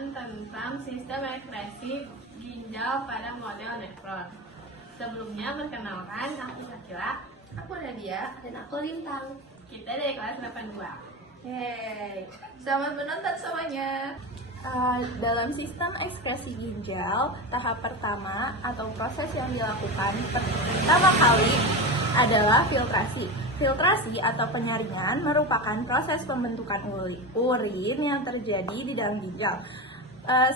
penjelasan tentang sistem ekspresi ginjal pada model nefron. Sebelumnya, perkenalkan, aku Sakila, Aku Nadia, dan aku Lintang. kita dari kelas 82. Hey, selamat menonton semuanya. Dalam sistem ekskresi ginjal, tahap pertama atau proses yang dilakukan pertama kali adalah filtrasi. Filtrasi atau penyaringan merupakan proses pembentukan urin yang terjadi di dalam ginjal.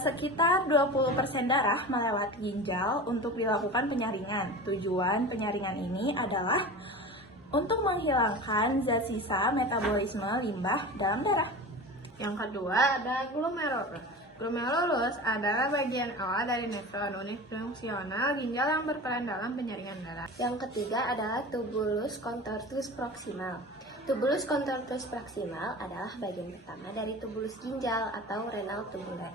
Sekitar 20% darah melewati ginjal untuk dilakukan penyaringan. Tujuan penyaringan ini adalah untuk menghilangkan zat sisa metabolisme limbah dalam darah. Yang kedua ada glomerulus. Glomerulus adalah bagian awal dari nefron, unit fungsional ginjal yang berperan dalam penyaringan darah. Yang ketiga adalah tubulus contortus proximal. Tubulus contortus proximal adalah bagian pertama dari tubulus ginjal atau renal tubular.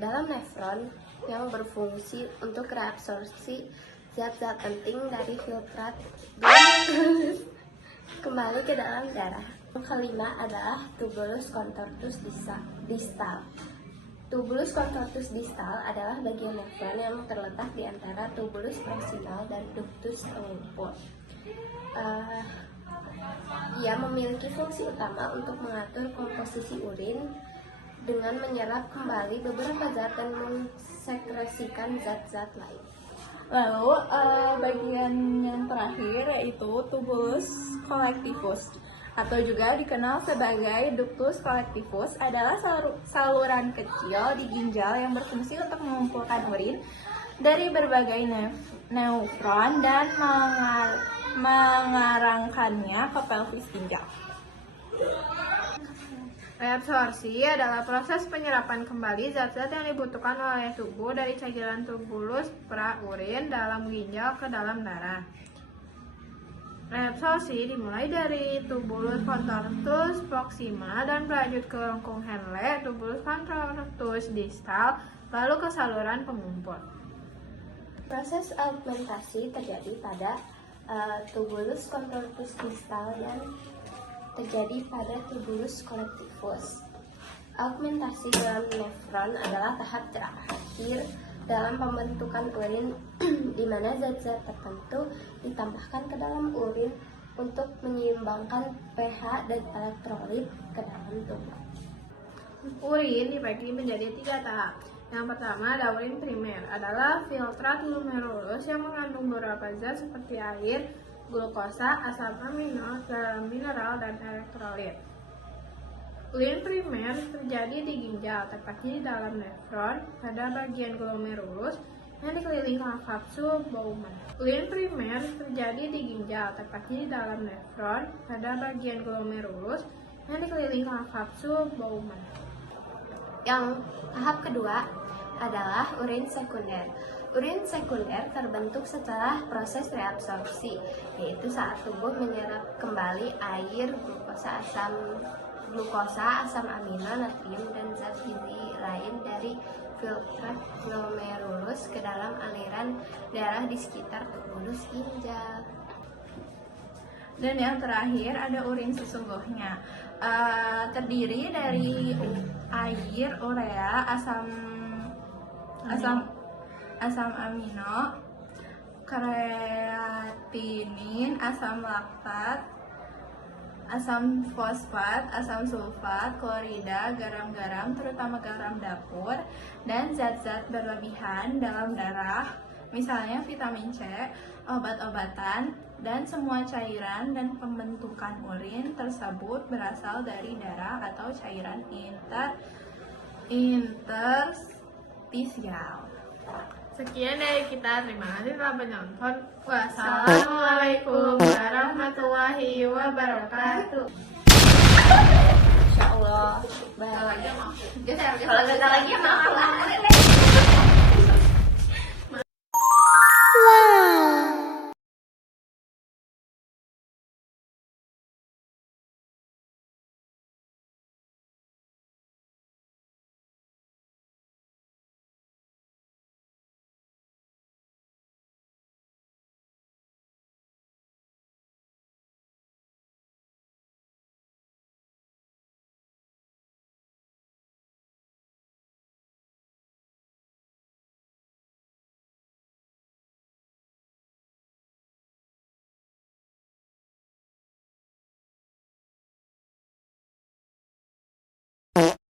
Dalam nefron yang berfungsi untuk reabsorpsi zat-zat penting dari filtrat glomerulus kembali ke dalam darah. Yang kelima adalah tubulus contortus distal. Tubulus contortus distal adalah bagian nefron yang terletak di antara tubulus proximal dan ductus pengumpul. Ia memiliki fungsi utama untuk mengatur komposisi urin dengan menyerap kembali beberapa zat dan mensekresikan zat-zat lain. Lalu bagian yang terakhir yaitu tubulus collectivus atau juga dikenal sebagai ductus collectivus adalah saluran kecil di ginjal yang berfungsi untuk mengumpulkan urin dari berbagai nefron dan mengarahkannya ke pelvis ginjal. Reabsorpsi adalah proses penyerapan kembali zat-zat yang dibutuhkan oleh tubuh dari cairan tubulus pra-urin dalam ginjal ke dalam darah. Reabsorpsi dimulai dari tubulus contortus proximal dan berlanjut ke lengkung Henle, tubulus contortus distal, lalu ke saluran pengumpul. Proses augmentasi terjadi pada tubulus contortus distal yang terjadi pada tubulus collectivus. Augmentasi dalam nefron adalah tahap terakhir dalam pembentukan urin di mana zat-zat tertentu ditambahkan ke dalam urin untuk menyeimbangkan pH dan elektrolit ke dalam tubuh. Urin dibagi menjadi 3 tahap. Yang pertama ada urin primer, adalah filtrat glomerulus yang mengandung beberapa zat seperti air, glukosa, asam amino, garam mineral, dan elektrolit. Urin primer terjadi di ginjal, tepatnya di dalam nefron, pada bagian glomerulus yang dikelilingi oleh kapsul Bowman. Urin primer terjadi di ginjal, tepatnya di dalam nefron, pada bagian glomerulus yang dikelilingi oleh kapsul Bowman. Yang tahap kedua adalah urin sekunder. Urin sekunder terbentuk setelah proses reabsorpsi, yaitu saat tubuh menyerap kembali air, glukosa, asam amino, natrium, dan zat gizi lain dari filtrat glomerulus ke dalam aliran darah di sekitar tubulus ginjal. Dan yang terakhir ada urin sesungguhnya, terdiri dari air, urea, asam amino, kreatinin, asam laktat, asam fosfat, asam sulfat, klorida, garam-garam, terutama garam dapur, dan zat-zat berlebihan dalam darah, misalnya vitamin C, obat-obatan, dan semua cairan dan pembentukan urin tersebut berasal dari darah atau cairan interstisial. Sekian dari kita, terima kasih telah menonton. Wassalamualaikum warahmatullahi wabarakatuh. Insya Allah. Kalau gagal lagi, maaf lah.